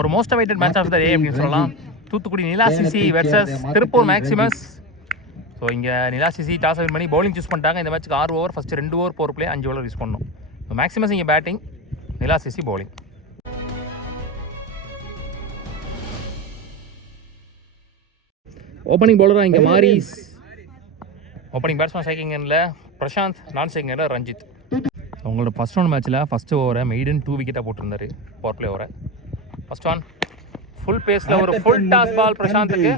ஒரு most awaited match of the day அப்படின்னு சொல்லலாம். Thoothukudi Nila CC versus Tiruppur Maximus. So இங்கே நிலா சிசி டாஸ் வின் பண்ணி பவுலிங் சூஸ் பண்ணிட்டாங்க. இந்த மேட்ச்சுக்கு 6 over, first 2 over power play 5 over use பண்ணணும். ஸோ மேக்ஸிமஸ் இங்கே batting, Nila CC bowling. Opening பவுலராக இங்கே மாரிஸ், ஓப்பனிங் பேட்ஸ்மேன் ஸ்ட்ரைக்கிங்கில் பிரசாந்த், நான் ஸ்ட்ரைக்கிங்கில் ரஞ்சித். அவங்களோட ஃபஸ்ட் ரவுண்ட் மேட்ச்சில் ஃபஸ்ட்டு ஓவரை மெய்டன் 2 விக்கெட்டாக போட்டிருந்தாரு பவர் பிளே ஓவரை. ஃபஸ்ட் ஒன் ஃபுல் பேஸில் ஒரு ஃபுல் டாஸ் பால் பிரசாந்துக்கு.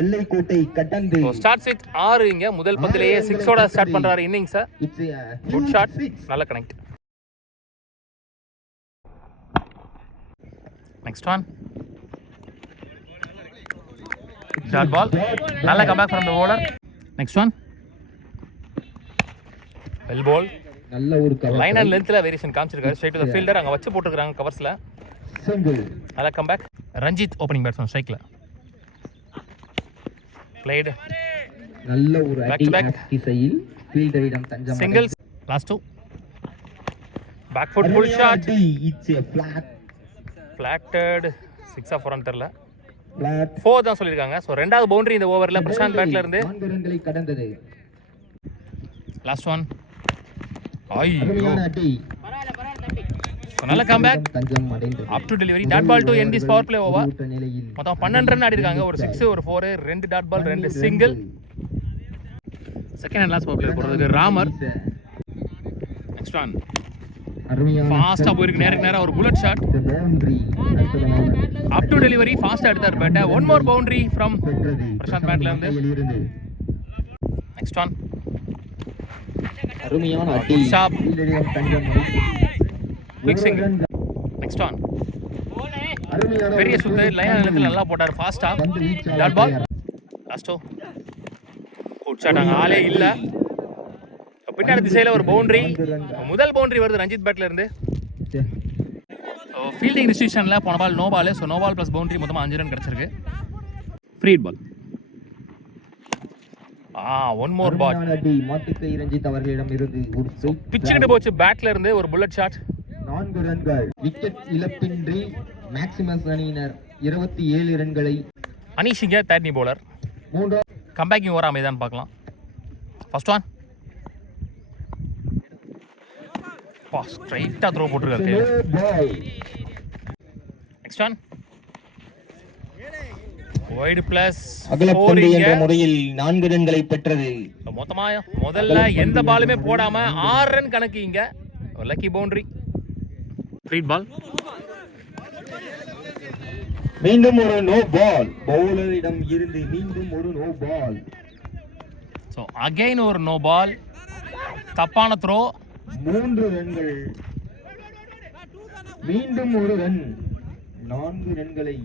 எல்லைக்கோட்டை கடந்து ஸ்டார்ட் வித் 6. இங்கே முதல் பந்திலேயே 6ஓட ஸ்டார்ட் பண்ணுறாரு இன்னிங்ஸை. குட் ஷாட், நல்ல connect. Next one dot ball, நல்ல comeback from the bowler. Next one well ball, நல்ல ஒரு லைன் அண்ட் லென்த்ல வேரியேஷன் காமிச்சிருக்காரு. ஸ்ட்ரைட் டு தி ஃபீல்டர், அங்க வச்சு போட்டுருக்காங்க கவர்ஸ்ல. நல்ல கம்பேக். ரஞ்சித் ஓப்பனிங் பேட்ஸ்மேன் ஸ்ட்ரைக்ல பிளேட், நல்ல ஒரு அடி திசையில் ஃபீல்டரிடம் தஞ்சம். Singles last 2 back foot pull shot. It's a flatted 6 off run தெரியல, 4 தான் சொல்லிருக்காங்க. சோ ரெண்டாவது பவுண்டரி இந்த ஓவர்ல பிரசாந்த் பேட்ல இருந்து 4 ரன்களை கடந்தது. லாஸ்ட் ஒன் ஐயோ, நல்ல comeback, up to delivery. Dot ball to end this power play over. மொத்தம் 12 ரன் ஆடி இருக்காங்க. ஒரு 6, ஒரு 4, 2 dot ball, 2 single. Second and last power play போறதுக்கு ராமர். நெக்ஸ்ட் ஒன் ஃபாஸ்டா போயிருக்கு, நேருக்கு நேரா ஒரு bullet shot, up to delivery, ஃபாஸ்டா எடுத்தார் பேட்டை. One more boundary from Prasanth பேட்ல இருந்து. நெக்ஸ்ட் ஒன் அருமையான அடி, ஃபீல்டரிடம் தஞ்சம். Quick single. நெக்ஸ்ட் ஒன் பெரிய சுத்து, லைன் நிலத்தில் நல்லா போட்டார் ஃபாஸ்டா. டாட் பால் லாஸ்டோ குட் ஷாட், அங்கே ஆளே இல்லை. பின்னாடி திசையில் ஒரு பவுண்டரி, முதல் பவுண்டரி வருது ரஞ்சித் பேட்ல இருந்து. ஃபீல்டிங் டிசிஷனில் போன ball no ball. So no ball plus boundary மொத்தமாக 5 ரன் கிடச்சிருக்கு. Free ball. One more ball, மாட்டுக்கை ரஞ்சித் அவர்களிடம் இருந்து ஒரு பிச்சுக்கிட்டு போச்சு பேட்ல இருந்து ஒரு புல்லட் ஷாட். 4 ரன்கள், விக்கெட் இழப்பின்றி மேக்ஸிமஸ் அணியினர் 27 ரன்களை. அனீஷ் இங்கே தேர்ட்னி பவுலர். கம்பேக்கிங் ஓவர் அமைதான்னு பார்க்கலாம். ஃபர்ஸ்ட் ஒன் ஸ்ட்ரைட்டாக த்ரோ போட்டிருக்காரு. நெக்ஸ்ட் ஒன் வைடு பிளஸ் 4 என்ற முறையில் 4 ரன்களை பெற்றது. மொத்தமா முதல்ல எந்த பாலுமே போடாம 6 ரன் கணக்கு. இங்க லக்கி பவுண்டரி. ஃப்ரீ பால், மீண்டும் ஒரு நோ பால், பவுலரிடம் இருந்து மீண்டும் ஒரு நோ பால். சோ அகைன் ஒரு நோ பால், தப்பான த்ரோ. 3 ரன்கள், மீண்டும் ஒரு ரன், 4 ரன்களை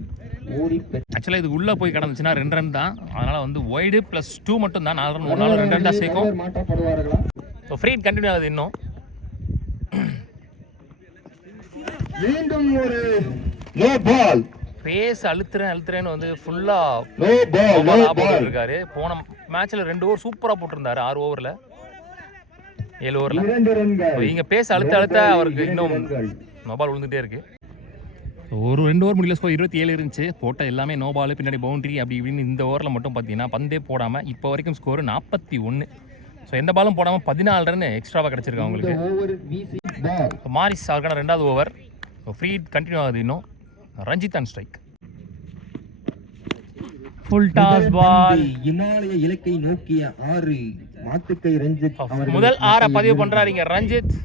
ஓடி. ஆக்சுவலாக இது உள்ளே போய் கடந்துச்சுன்னா 2 ரன் தான். அதனால் வந்து ஒய்டு ப்ளஸ் 2 மட்டும் தான் 4 ரன். 1 நாள் 2 ரன் தான் சேர்க்கும். ஸோ ஃப்ரீ கண்டினியூ ஆகுது இன்னும். மீண்டும் ஒரு நோ பால். பேஸ் அழுத்துறேன்னு வந்து ஃபுல்லாக போட்டுருக்காரு. போன மேட்ச்சில் 2 ஓவர் சூப்பராக போட்டிருந்தாரு. 6 ஓவரில் 7 ஓவரில். இங்கே பேஸ் அழுத்த அவருக்கு இன்னும் நோபால் விழுந்துகிட்டே இருக்கு. ஒரு 2 ஓவர் முடியல, ஸ்கோர் 27 இருந்துச்சு. போட்ட எல்லாமே நோ பால், பின்னாடி பவுண்டரி அப்படி இப்படின்னு. இந்த ஓவரில் மட்டும் பார்த்தீங்கன்னா பந்தே போடாமல் இப்போ வரைக்கும் ஸ்கோர் 41. ஸோ எந்த பாலும் போடாமல் 14 ரன் எக்ஸ்ட்ராவாக கிடச்சிருக்கு அவங்களுக்கு. மாரிஸ் அவருக்கான 2வது ஓவர். ஃப்ரீ கண்டினியூ ஆகுது இன்னும். Ranjith and strike. Full toss ball, இமாலய இலக்கை நோக்கிய 6. மாட்டுக்கை ரஞ்சித் முதல் 6 பதிவு பண்றாரு இங்க Ranjith.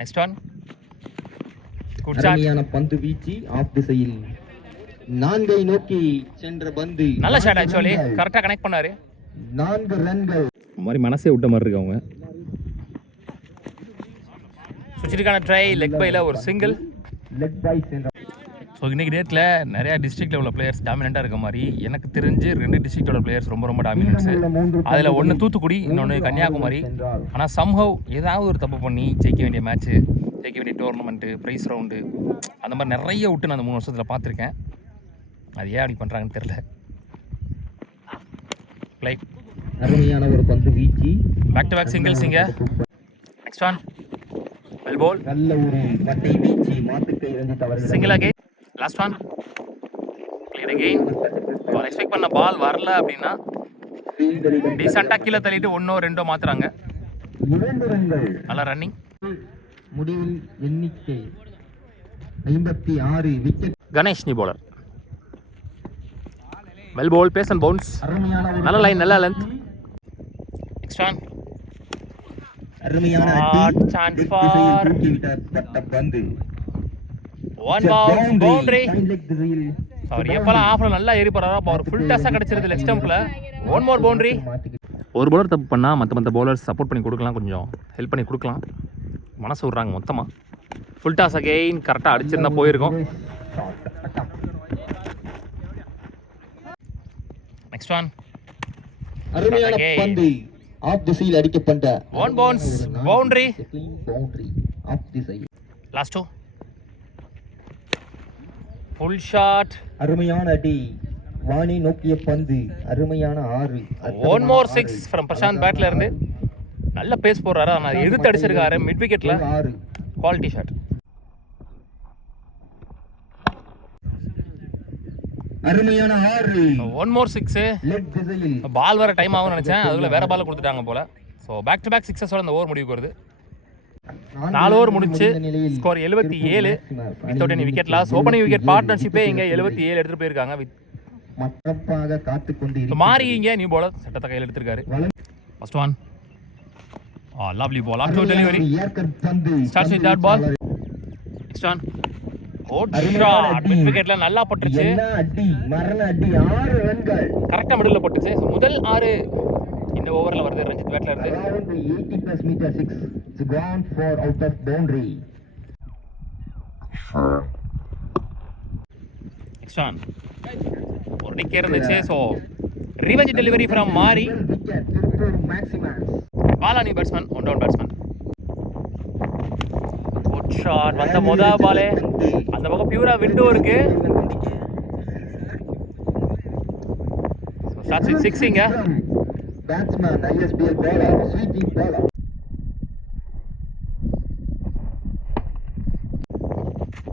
Next one good shot, பந்து வீச்சு ஆஃப் திசையில் 4 நோக்கி சென்ற பந்து. நல்ல ஷாட், ஆக்சுவலி கரெக்டா கனெக்ட் பண்ணாரு. 4 ரன்கள். மாதிரி மனசே விட்ட மாதிரி இருக்கு. அவங்க சுவிட்சுக்கான ட்ரை, லெக் பைல ஒரு சிங்கிள். லெக் பை சென்ற. ஸோ இன்றைக்கி டேட்டில் நிறையா டிஸ்ட்ரிக்ட் லெவலில் பிளேயர்ஸ் டாமினண்ட்டாக இருக்க மாதிரி எனக்கு தெரிஞ்சு 2 டிஸ்ட்ரிக்டோட பிளேயர்ஸ் ரொம்ப டாமினன்ஸு. அதில் ஒன்று தூத்துக்குடி, இன்னொன்று கன்னியாகுமரி. ஆனால் சம்ஹவ் ஏதாவது ஒரு தப்பு பண்ணி ஜெயிக்க வேண்டிய மேட்ச்சு, ஜெயிக்க வேண்டிய டோர்னமெண்ட்டு, ப்ரைஸ் ரவுண்டு, அந்த மாதிரி நிறைய விட்டு நான் அந்த 3 வருஷத்தில் பார்த்துருக்கேன். அது ஏன் அப்படி பண்ணுறாங்கன்னு தெரில. லைக் அருமையான ஒரு பந்து வீச்சு பேக் டு பேக் சிங்கிள்ஸ் இங்க. Next one well ball. நல்ல ஒரு வட்டை வீச்சு மாட்டுக்கை இருந்து தவறுகிறது. Single again. Last one clear again. அவர் எக்ஸ்பெக்ட் பண்ண பால் வரல அப்படின்னா டீசெண்டாக கீழே தள்ளிட்டு 1 2 மாத்துறாங்க. 2 ரன்கள். நல்லா ரன்னிங். முடிவில் எண்ணிக்கை 56 wicket. Ganesh new bowler. Well ball pace and bounce. நல்ல லைன் நல்ல லென்த். நெக்ஸ்ட் ஒன் அருமையான சான்ஸ் ஃபார் பந்து. One bounce boundary. அவர் எப்பலாம் ஆஃப்ல நல்லா ஏறி போறாரோ அவர் ஃபுல் டாஸா கிடைச்சிருது லெக் ஸ்டம்ப்ல. One more boundary. ஒரு பவுலர் தப்பு பண்ணா மற்ற பவுலர்ஸ் சப்போர்ட் பண்ணி கொடுக்கலாம், கொஞ்சம் ஹெல்ப் பண்ணி கொடுக்கலாம். மனசு விடுறாங்க மொத்தமா. ஃபுல் டாஸ் அகைன் கரெக்டாக அடிச்சிருந்தா போயிருக்கும். நெக்ஸ்ட் ஒன் அருமையான பந்து ஆஃப் திசையில் அடிக்கப்பட்ட one bounce boundary. Boundary off திசையில். Last two full shot. அருமையான அடி வாணி நோக்கிய பந்து. அருமையான 6. ஒன் மோர் 6 ஃப்ரம் பிரசாந்த் பேட்ல இருந்து. நல்ல பேஸ் போடுறாரு, ஆனால் எதிர்த்து அடிச்சிருக்காரு மிட் விக்கெட்ல. 6 quality shot. அருமையான 6. One more 6. லெக் திசையில். பால் வர டைம் ஆகும்னு நினைச்சேன், அதுக்குள்ள வேற பால் கொடுத்துட்டாங்க போல. ஸோ பேக் டு பேக் சிக்ஸஸோட இந்த ஓவர் முடிவுக்கு வருது. 4 ஓவர் முடிச்சு score 77 without any wicket loss. Opening wicket பார்ட்னர்ஷிப்பே இங்க 77 எடுத்துட்டு போயிருக்காங்க. மற்றப்பாக காத்துக் கொண்டு மாறி இங்க நியூ பாலர் சட்டத்தை கையில் எடுத்திருக்காரு. First one lovely ball up to delivery. Starts with that ball. Next one good shot. Mid விக்கெட்ல நல்லா பட்டுச்சு. அடி மரண அடி. 6 ரன்கள் கரெக்டா மிடில்ல பட்டுச்சு. முதல் 6 இந்த ஓவர்ல வருது ரஞ்சித் பேட்ல இருந்து. 80+ meter 6. It's gone for out of boundary. Next one ஒரு டிக்கே இருந்துச்சு. So revenge delivery from Mari. Wicket Tiruppur Maximus. பாலானி batsman one down batsman. Good shot. வந்த மொதல் பாலே அந்த பக்கம் பியூரா விண்டோ இருக்கு. ஸ்டார்ட்ஸ் வித் 6 இங்க. Batsman ISBL bowler sweeping bowler.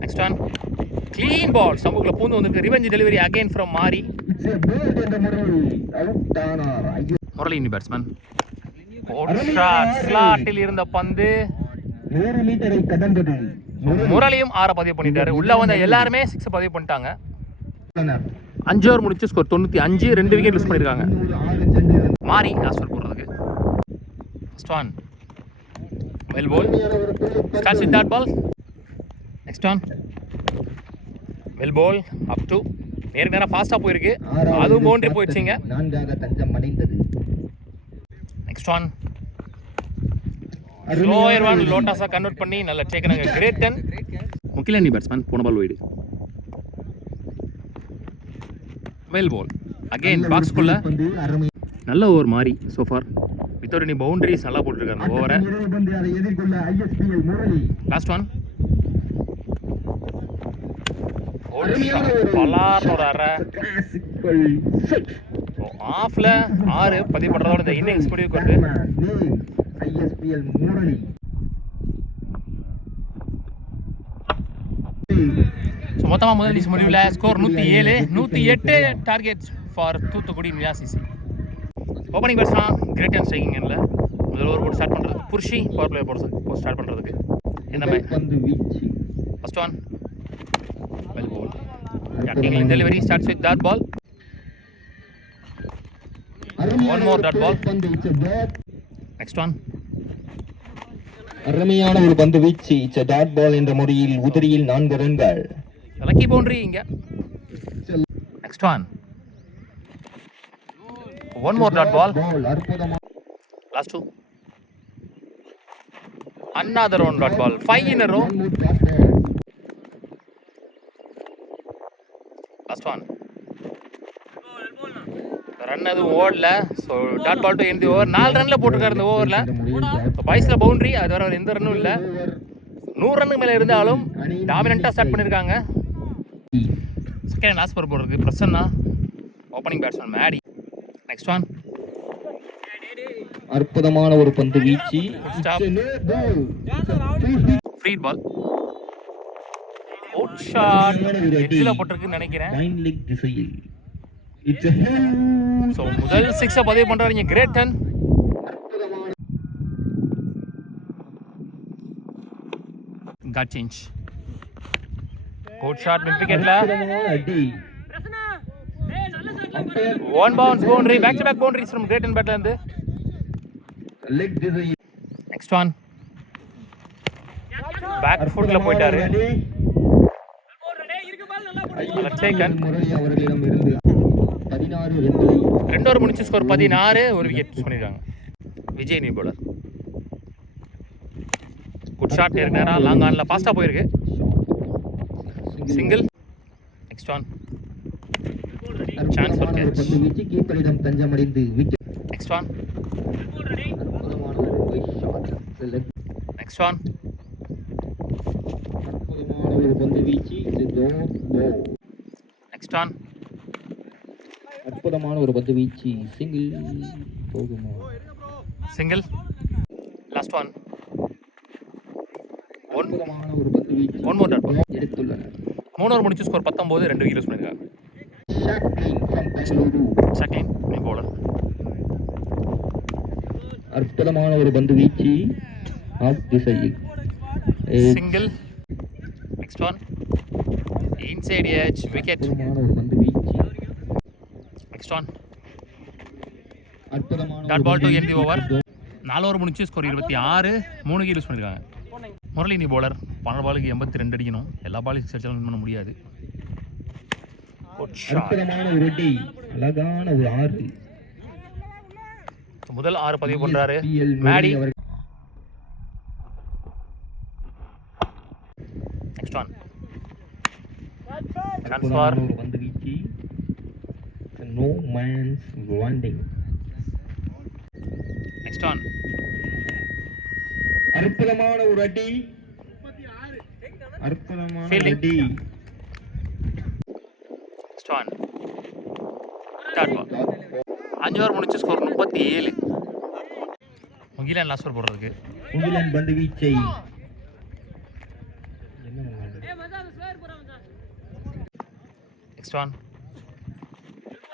Next one clean ball. சமூகல பூந்து வந்திருக்கு. ரிவெஞ்ச் டெலிவரி அகைன் ஃப்ரம் மாரி. It's a bird in the middle. Out ஆனார். முரளி இனி பேட்ஸ்மேன். Good shot. ஸ்லாட்டில் இருந்த பந்து 100 மீட்டரை கடந்தது. முரளியும் 6 பதிவு பண்ணிட்டாரு. உள்ள வந்த எல்லாருமே 6 பதிவு பண்ணிட்டாங்க. 5 ஓவர் முடிச்சு ஸ்கோர் 95. 2 விக்கெட் லூஸ் பண்ணிருக்காங்க. 6 சென்று மாறி லாஸ்ட் ஓவர் போடுறதுக்கு. First one well ball. Starts with that ball. Next one well ball up to நேரா ஃபாஸ்டா போயிருக்கு. அதுவும் பவுண்டரி போயிடுச்சுங்க. 4ஆக தஞ்சம் அடைந்தது. நெக்ஸ்ட் ஒன் ஸ்லோயர் ஒன் லோட்டாஸா கன்வெர்ட் பண்ணி நல்லா டேக்கனாங்க. கிரேட் 10. முக்கிலனி பேட்ஸ்மேன் போன ball wide. Well ball again பாக்ஸ்குள்ள. நல்ல ஓவர் மாறி so far without any boundaries நல்லா போட்டுருக்காரு அந்த ஓவரை. அதை எதிர்கொள்ள ISBL முரளி. லாஸ்ட் ஒன் பலார்னு ஒரு அரை. ஆஃப்ல 6 பதிவு பண்றதோட இந்த இன்னிங்ஸ் முடிவுக்கு வந்து ISBL முரளி. மொத்தமாக முதல் இன்னிங்ஸ் முடிவில் ஸ்கோர் 107. 108 டார்கெட்ஸ் ஃபார் தூத்துக்குடி நியாசிசி. Opening batsman great and striking இல்லை. முதல் ஓவர் போட்டு ஸ்டார்ட் பண்ணுறதுக்கு புர்ஷி பவர் பிளே போட்டு ஸ்டார்ட் பண்ணுறதுக்கு இந்த மாதிரி. First one well ball. Attacking delivery starts with that ball. One more dot ball. Next one. அருமையான ஒரு பந்து வீச்சு. இட்ஸ் a dot ball என்ற முறையில் உதிரியில் 4 ரன்கள். லக்கி பவுண்டரி இங்க. Next one. One more dot ball. Last two. Another one dot ball. 5 in a row. Last one. Run எதுவும் ஓடல. So dot ball to end the over. 4 ரன்ல போட்டிருக்காரு இந்த ஓவரில். ஸோ பாய்ஸில் பவுண்டரி, அது வர எந்த ரன்னும் இல்லை. 100 ரன்னுக்கு மேலே இருந்தாலும் டாமினண்ட்டாக ஸ்டார்ட் பண்ணியிருக்காங்க. செகண்ட் லாஸ்ட் பர் போடுறதுக்கு Prasanna opening batsman Maddy. Next one அற்புதமான ஒரு பந்து வீச்சு. Stop. It's a no ball. Free ball. Out shot. எட்ஜில் போட்டிருக்குன்னு நினைக்கிறேன். Fine leg திசையில். It's a hell. ஸோ முதல் 6 பதிவு பண்றாருங்க கிரேட்டன். காட் சேஞ்ச். அவுட் ஷாட் மிட் விக்கெட்ல. அற்புதமான அடி. One bounce boundary, back to back boundaries from கிரேட்டன் பேட்ல இருந்து. Leg திசையில். Next one. பேக் ஃபுட்ல போயிட்டாரு. டேக்கன். முரளி அவர்களிடம் இருந்து 16 ரன்களை 2 ஓவர் முடிச்சு ஸ்கோர் 16, ஒரு விக்கெட் மிஸ் பண்ணிருக்காங்க. Vijay new bowler. Good shot நேரா லாங் ஆன்ல ஃபாஸ்டா போயிருக்கு. Single. Next one. Chance for catch. பந்து வீச்சு கீப்பரிடம் தஞ்சமடைந்து விக்கெட். Next one. அற்புதமான ஒரு ஷாட். Next one. அற்புதமான ஒரு பந்து வீச்சு. Next one. அற்புதமான ஒரு பந்து வீச்சு. சிங்கிள் போகுமா? சிங்கிள். Last one. அற்புதமான ஒரு பந்து வீச்சு. ஒன் மோர் டாட் பால் எடுத்துள்ளனர். 3 ஓவர் முடிச்சு ஸ்கோர் 19, 2 விக்கெட் யூஸ் பண்ணிருக்காங்க. Sakhalin from Bengaluru. Second new bowler. அற்புதமான ஒரு பந்து வீச்சு. ஆஃப் திசையில். Single. Next one. Inside edge wicket. அற்புதமான ஒரு பந்து வீச்சு. Next one. அற்புதமான டாட் ஒரு பால் டு பந்து எண்ட் தி வீச்சு. ஓவர். 4 ஓவர் முடிச்சு ஸ்கோர் 26, 3 விக்கெட் யூஸ் பண்ணிருக்காங்க. Murali new bowler. 12 பாலுக்கு 82 அடிக்கணும். எல்லா பாலும் 6 அடிச்சாலும் பண்ண முடியாது. அற்புதமான ஒரு அடி. அழகான ஒரு 6. முதல் 6 பதிவு பண்றாரு PL மேடி. அவர்கள். Next one. சான்ஸ் அற்புதமான ஃபார். ஒரு பந்து வீச்சு. No man's landing. Next one. அற்புதமான ஒரு அடி. அற்புதமான ஒரு Fielding. அடி. Next one. Dot ball. 5 over முடிச்சு ஸ்கோர் 37. முகிலன் லாஸ்ட் ஓவர் போடுறதுக்கு. முகிலன் பந்து வீச்சை. Next one.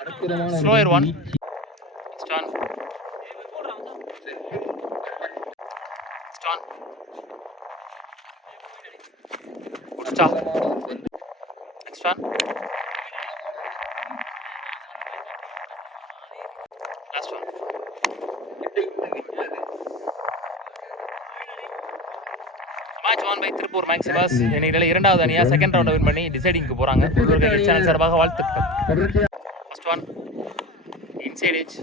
அற்புதமான ஒரு Slower பந்து one. வீச்சு. Next one. Next one. Stop. Next one. Last one. Match won by Tiruppur Maximus. இன்னைக்கு 2வது அணியா செகண்ட் ரவுண்ட் வின் பண்ணி டிசைடிங்க்கு போறாங்க. புதுவர் கிரிக்கெட் சேனல் சார்பாக வாழ்த்துக்கள். தொடர்ச்சியாக ஃபர்ஸ்ட் ஒன். Inside edge